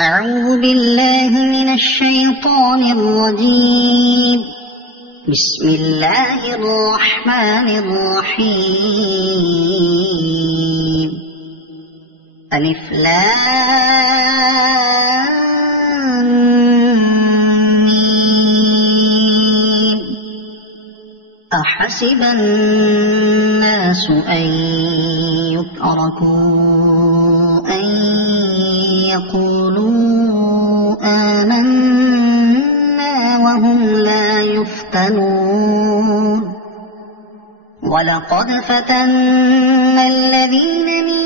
أعوذ بالله من الشيطان الرجيم. بسم الله الرحمن الرحيم. ألف لام ميم. أحسب الناس أن يتركوا أن يقولوا آمنا وهم لا يفتنون. ولقد فتنا الذين من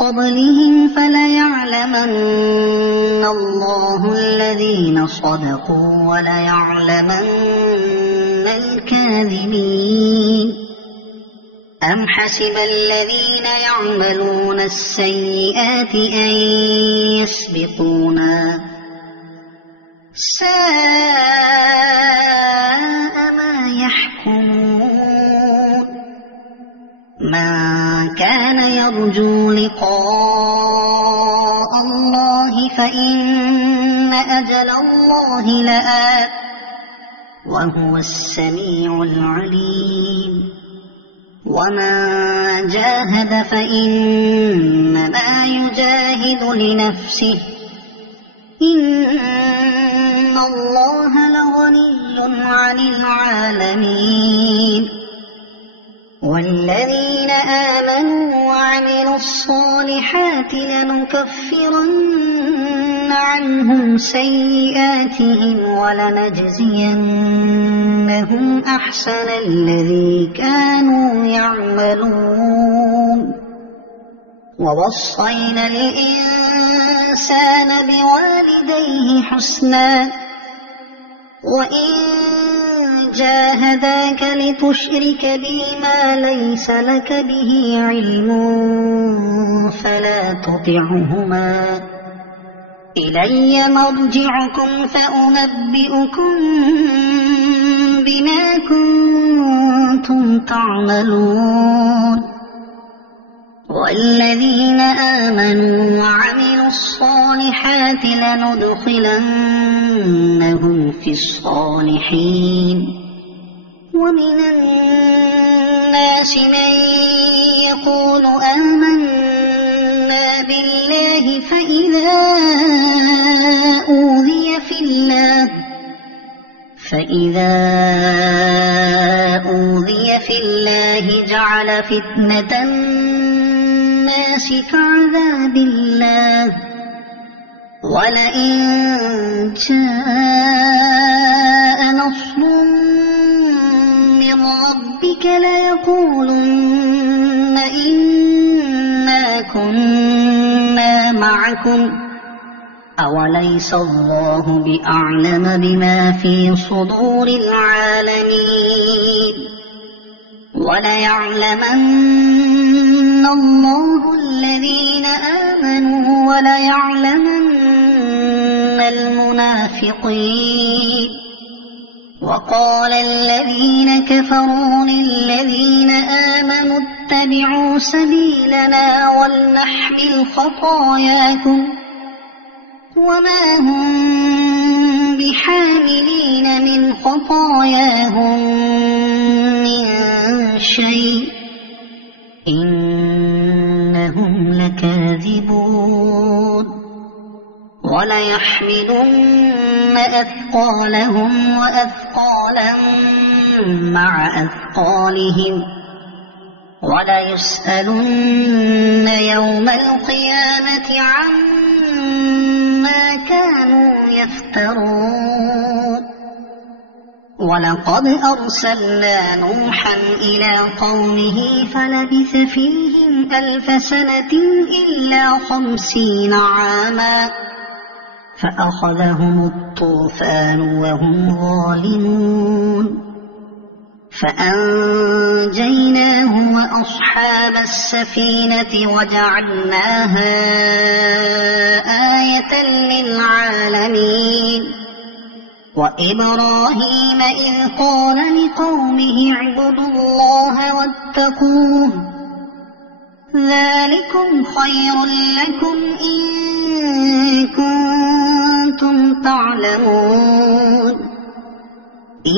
قبلهم فليعلمن الله الذين صدقوا وليعلمن الكاذبين. أم حسب الذين يعملون السيئات أن يسبقونا ساء ما يحكمون. من كان يرجو لقاء الله فإن أجل الله لآت وهو السميع العليم. ومن جاهد فإنما يجاهد لنفسه إن الله لغني عن العالمين. والذين آمنوا وعملوا الصالحات لنكفرن عنهم سيئاتهم ولنجزينهم أحسن الذي كانوا يعملون. ووصينا الإنسان بوالديه حسنا وإن جاهداك لتشرك بي ما ليس لك به علم فلا تطعهما. إلي مرجعكم فأنبئكم بما كنتم تعملون. والذين آمنوا وعملوا الصالحات لندخلنهم في الصالحين. ومن الناس من يقول آمنا بالله فإذا أوذي في الله جعل فتنة الناس كعذاب الله ولئن جاء نصر من ربك ليقولن إنا كنا معكم أوليس الله بأعلم بما في صدور العالمين. وليعلمن الله الذين آمنوا وليعلمن المنافقين. وقال الذين كفروا للذين آمنوا اتبعوا سبيلنا ولنحمل خطاياكم وما هم بحاملين من خطاياهم من شيء إنهم لكاذبون. وليحملن أثقالهم وأثقالا مع أثقالهم وليسألن يوم القيامة عما كانوا يفترون. ولقد أرسلنا نوحا إلى قومه فلبث فيهم 1000 سنة إلا 50 عاما فأخذهم الطوفان وهم ظالمون. فأنجيناه وأصحاب السفينة وجعلناها آية للعالمين. وإبراهيم إذ قال لقومه اعبدوا الله واتقوه ذلكم خير لكم إن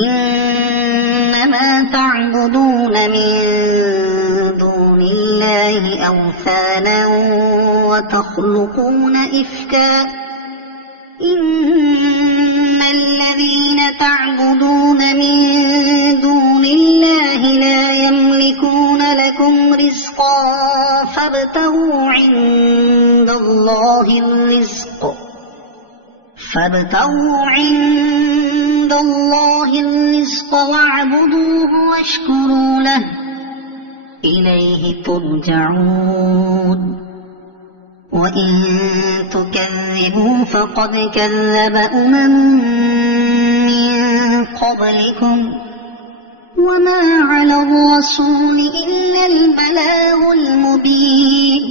إنما تعبدون من دون الله أوثانا وتخلقون إفكا إن الذين تعبدون من دون الله لا يملكون لكم رزقا فابتغوا عند الله الرزق واعبدوه واشكروا له إليه ترجعون وإن تكذبوا فقد كذب من قبلكم وما على الرسول إلا البلاغ المبين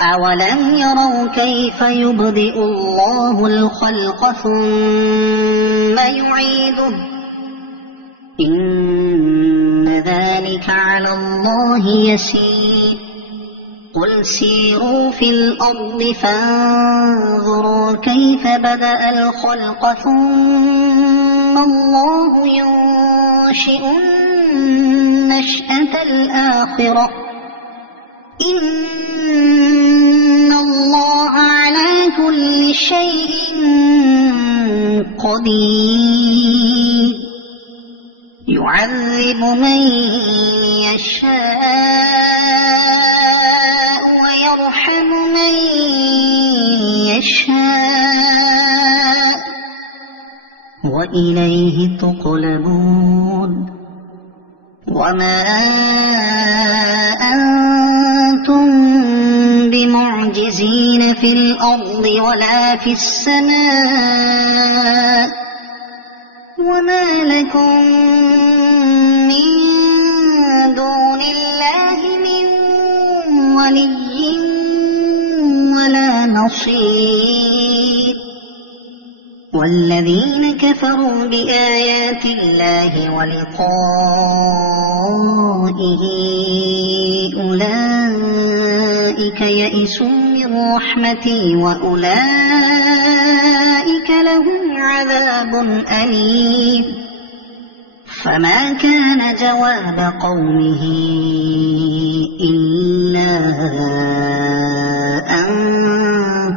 أولم يروا كيف يبدئ الله الخلق ثم يعيده إن ذلك على الله يسير قل سيروا في الأرض فانظروا كيف بدأ الخلق ثم الله ينشئ النشأة الآخرة إن الله على كل شيء قدير يعذب من يشاء ويرحم من يشاء وإليه تقلبون وما أنتم بمعجزين في الأرض ولا في السماء وما لكم من دون الله من ولي ولا نصير والذين كفروا بآيات الله ولقائه أولئك يئسوا من رحمتي وأولئك لهم عذاب أليم فما كان جواب قومه إلا أن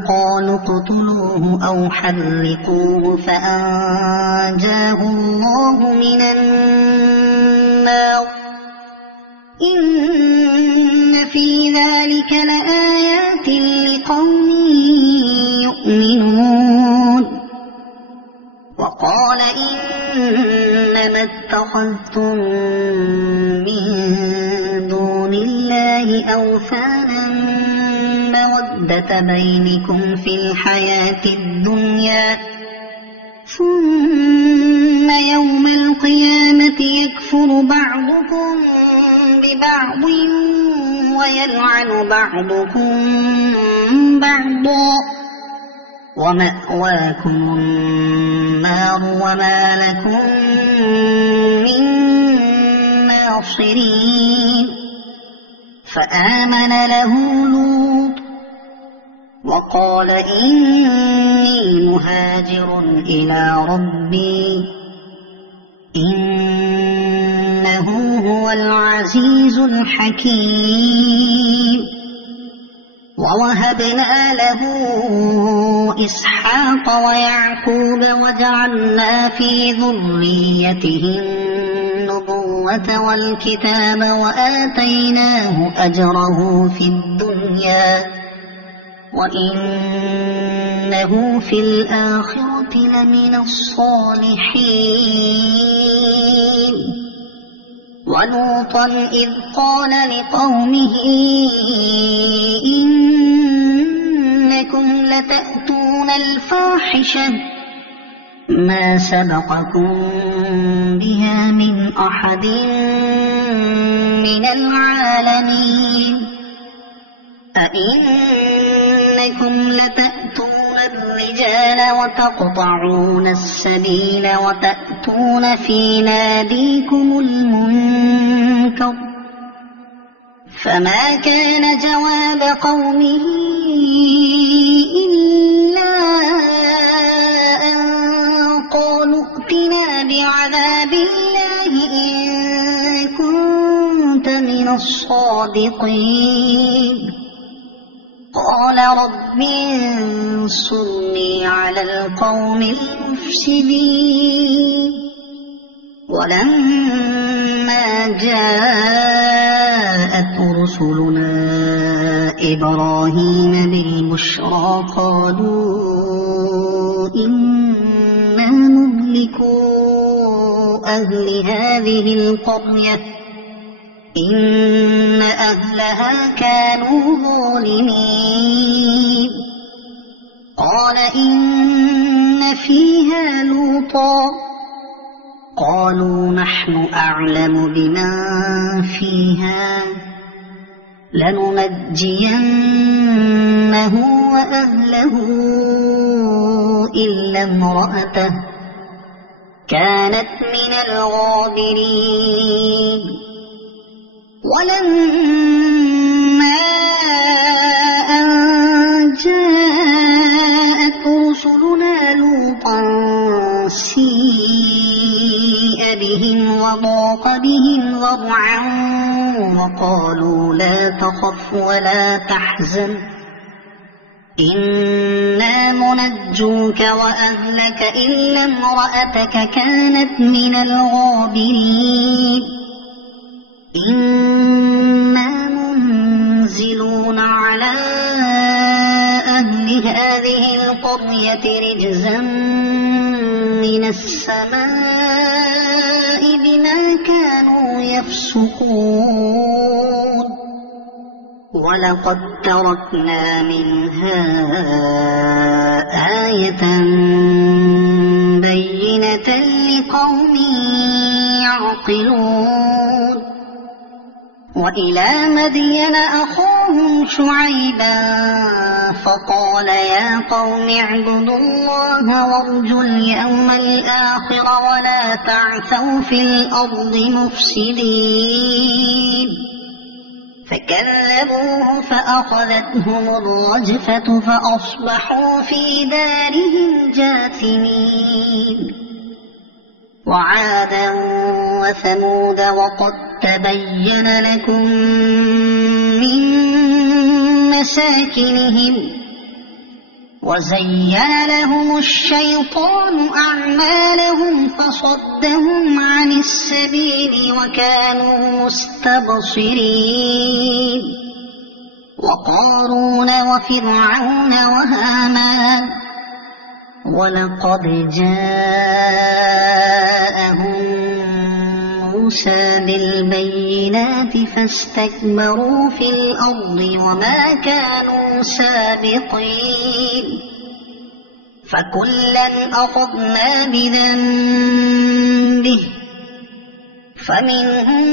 قالوا اقتلوه أو حرقوه فأنجاه الله من النار إن في ذلك لآيات لقوم يؤمنون وقال إنما اتخذتم من دون الله أوثانا مودة بينكم في الحياة الدنيا ثم يوم القيامة يكفر بعضكم ببعض ويلعن بعضكم بعضا ومأواكم النار وما لكم من ناصرين فآمن له لوط وقال إني مهاجر إلى ربي إنه هو العزيز الحكيم ووهبنا له إسحاق ويعقوب وجعلنا في ذريته النبوة والكتاب وآتيناه أجره في الدنيا وإنه في الآخرة لمن الصالحين ولوطا إذ قال لقومه إنكم لتأتون الفاحشة ما سبقكم بها من أحد من العالمين أئنكم لتأتون الرجال وتقطعون السبيل وتأتون في ناديكم المنكر فما كان جواب قومه إلا أن قالوا ائتنا الصادقين قال رب انصرني على القوم المفسدين ولما جاءت رسلنا إبراهيم بالبشرى قالوا إنا مهلكو أهل هذه القرية إن أهلها كانوا ظالمين قال إن فيها لوطا قالوا نحن أعلم بمن فيها لننجينه وأهله إلا امرأته كانت من الغابرين ولما أن جاءت رسلنا لوطا سيء بهم وضاق بهم ذرعا وقالوا لا تخف ولا تحزن إنا منجوك وأهلك إلا امرأتك كانت من الغابرين إنا منزلون على أهل هذه القرية رجزا من السماء بما كانوا يفسقون ولقد تركنا منها آية بينة لقوم يعقلون وإلى مدين أخاهم شعيبا فقال يا قوم اعبدوا الله وارجوا اليوم الآخر ولا تعثوا في الأرض مفسدين فكذبوه فأخذتهم الرجفة فأصبحوا في دارهم جاثمين وعادا وثمود وقد تبين لكم من مساكنهم وزين لهم الشيطان أعمالهم فصدهم عن السبيل وكانوا مستبصرين وقارون وفرعون وهامان ولقد جاءهم موسى بالبينات فاستكبروا في الأرض وما كانوا سابقين فكلا أخذنا بذنبه فمنهم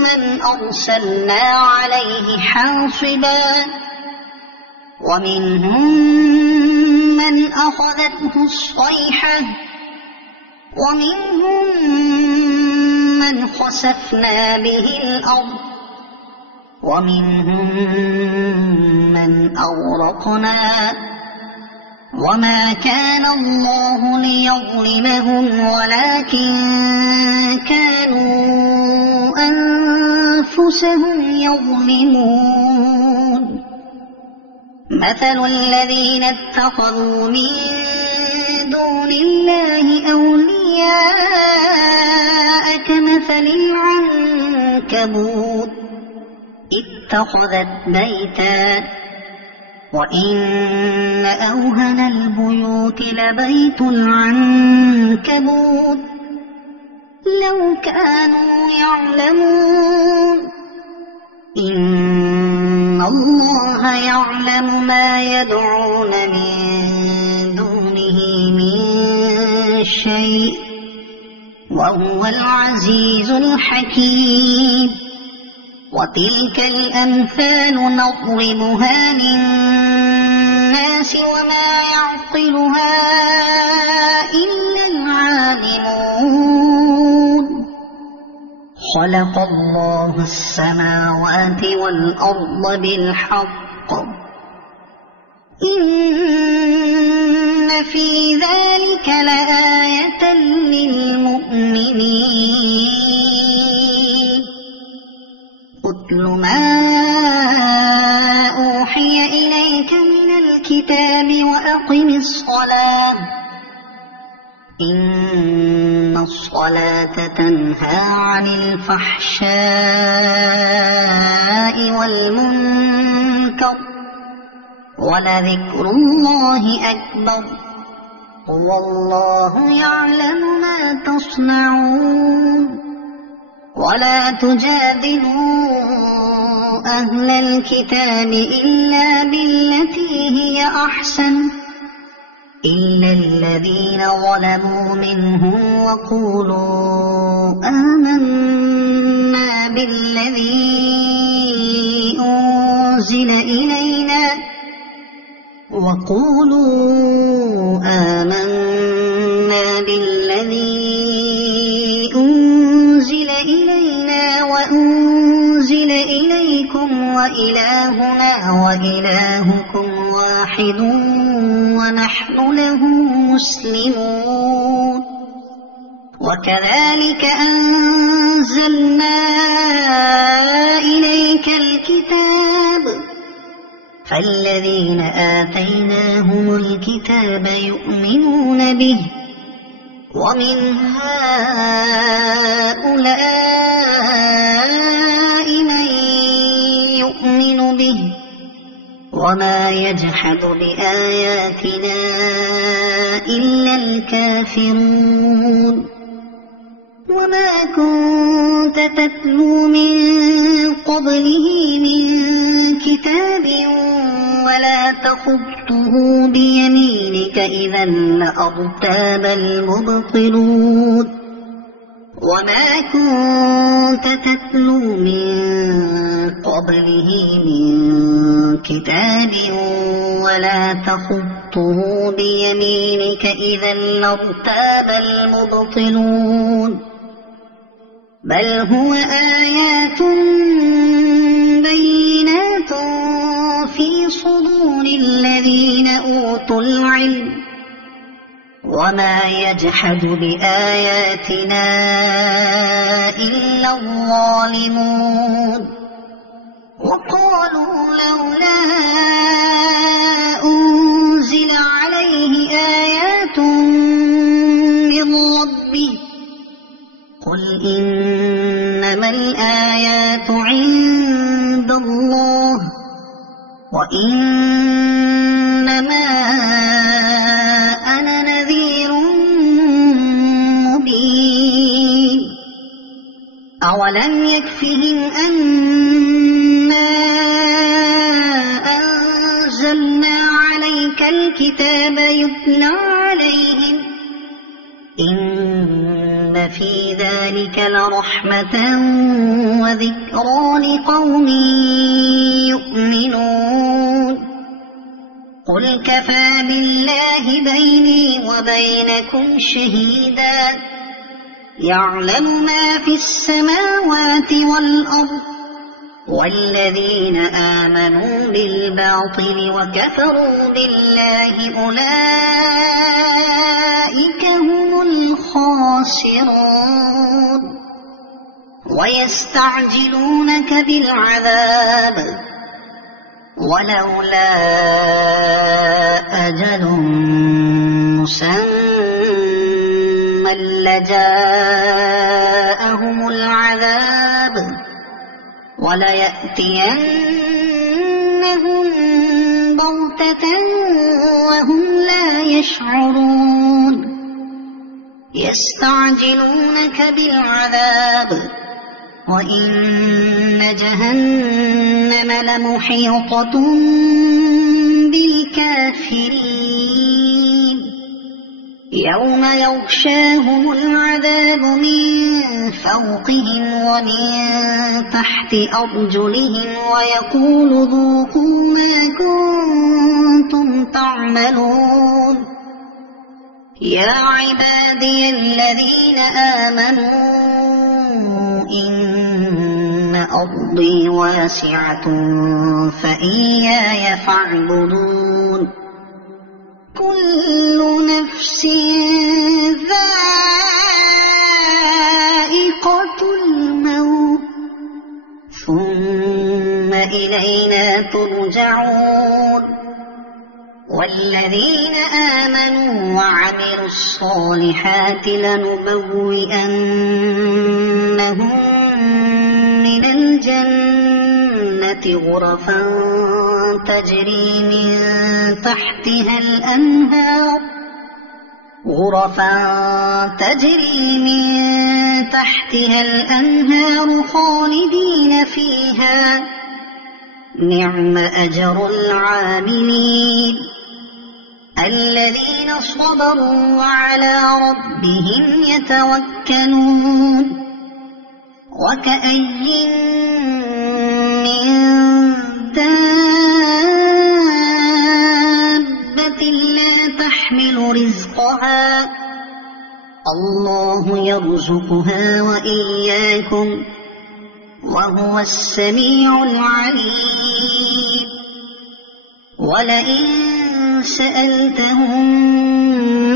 من أرسلنا عليه حاصبا ومنهم من أخذته الصيحة ومنهم من خسفنا به الأرض ومنهم من أغرقنا وما كان الله ليظلمهم ولكن كانوا أنفسهم يظلمون مثل الذين اتخذوا من دون الله أولياء كمثل العنكبوت اتخذت بيتا وإن أوهن البيوت لبيت العنكبوت لو كانوا يعلمون إن الله يعلم ما يدعون من دونه من شيء وهو العزيز الحكيم وتلك الأمثال نضربها للناس وما يعقلها إلا العالمون خلق الله السماوات والأرض بالحق إن في ذلك لآية للمؤمنين يديك من الكتاب وأقم الصلاة إن الصلاة تنهى عن الفحشاء والمنكر ولذكر الله أكبر والله يعلم ما تصنعون ولا تجادلوا أهل الكتاب إلا بالتي هي أحسن إلا الذين ظلموا منهم وقولوا آمنا بالذي أنزل إلينا وأنزل إليكم وإلهنا وإلهكم واحد ونحن له مسلمون وكذلك أنزلنا إليك الكتاب فالذين آتيناهم الكتاب يؤمنون به ومن هؤلاء من يؤمن به وما يجحد بآياتنا إلا الكافرون وما كنت تتلو من قبله من كتاب ولا تخطه بيمينك إذا لأرتاب المبطلون وما كنت تتلو من قبله من كتاب ولا تخطه بيمينك إذا لارتاب المبطلون بل هو آيات بينات في صدور الذين أوتوا العلم وما يجحد بآياتنا إلا الظالمون وقالوا لولا أنزل عليه آيات من ربه قل إنما الآيات عند الله وإنما أنا نذير مبين أولم يكفهم أنا أنزلنا عليك الكتاب يتلى عليهم إن في ذلك لرحمة وذكرى لقوم يؤمنون قل كفى بالله بيني وبينكم شهيدا يعلم ما في السماوات والأرض والذين آمنوا بالباطل وكفروا بالله أولئك هم الخاسرون ويستعجلونك بالعذاب ولولا أجل مسمى لجاءهم العذاب وليأتينهم بغتة وهم لا يشعرون يستعجلونك بالعذاب وإن جهنم لمحيطة بالكافرين يوم يغشاهم العذاب من فوقهم ومن تحت أرجلهم ويقول ذوقوا ما كنتم تعملون يا عبادي الذين آمنوا إن أرضي واسعة فإياي فاعبدون كل نفس ذائقة الموت ثم إلينا ترجعون والذين آمنوا وعملوا الصالحات لنبوئنهم من الجنة غرفا تجري من تحتها الأنهار خالدين فيها نعم أجر العاملين الذين صبروا وعلى ربهم يتوكلون وكأي من دابة لا تحمل رزقها الله يرزقها وإياكم وهو السميع العليم ولئن سألتهم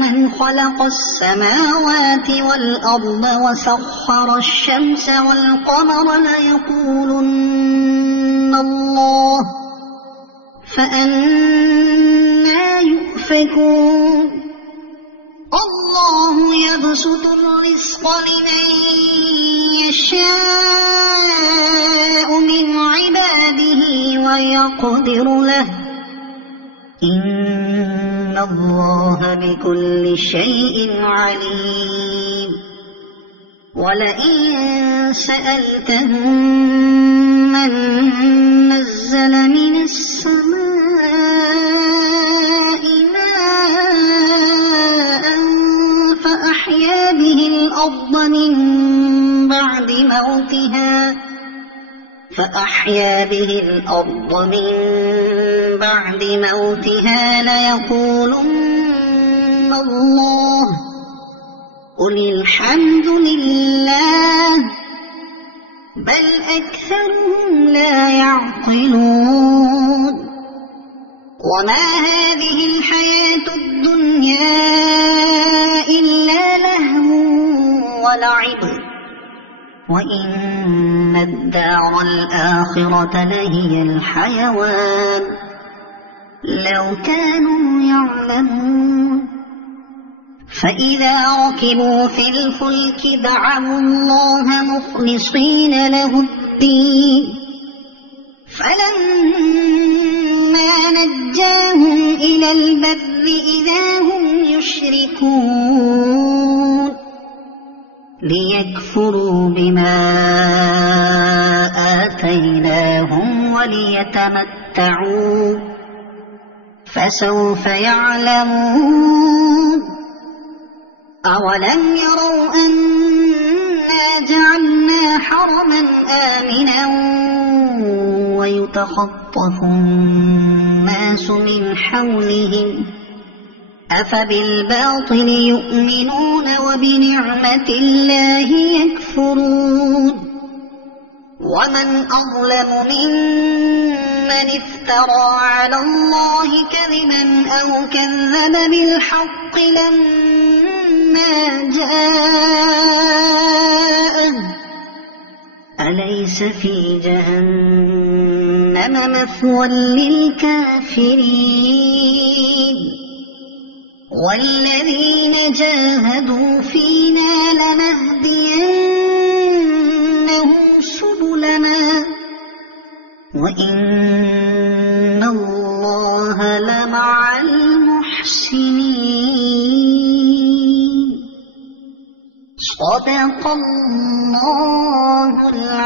من خلق السماوات والأرض وسخر الشمس والقمر ليقولن الله فأنى يؤفكون الله يبسط الرزق لمن يشاء من عباده ويقدر له إن الله بكل شيء عليم ولئن سألتهم من نزل من السماء ماء فأحيا به الأرض من بعد موتها ليقولن الله قل الحمد لله بل أكثرهم لا يعقلون وما هذه الحياة الدنيا إلا لهو ولعب وإن الدار الآخرة لهي الحيوان لو كانوا يعلمون فإذا ركبوا في الفلك دعوا الله مخلصين له الدين فلما نجاهم إلى البر إذا هم يشركون ليكفروا بما آتيناهم وليتمتعوا فسوف يعلمون أولم يروا أنا جعلنا حرما آمنا ويتخطف الناس من حولهم أفبالباطل يؤمنون وبنعمة الله يكفرون ومن أظلم ممن افترى على الله كذبا أو كذب بالحق لما جاءه أليس في جهنم مثوى للكافرين والذين جاهدوا فينا لنهدينهم سبلنا وإن الله لمع المحسنين صدق الله العظيم.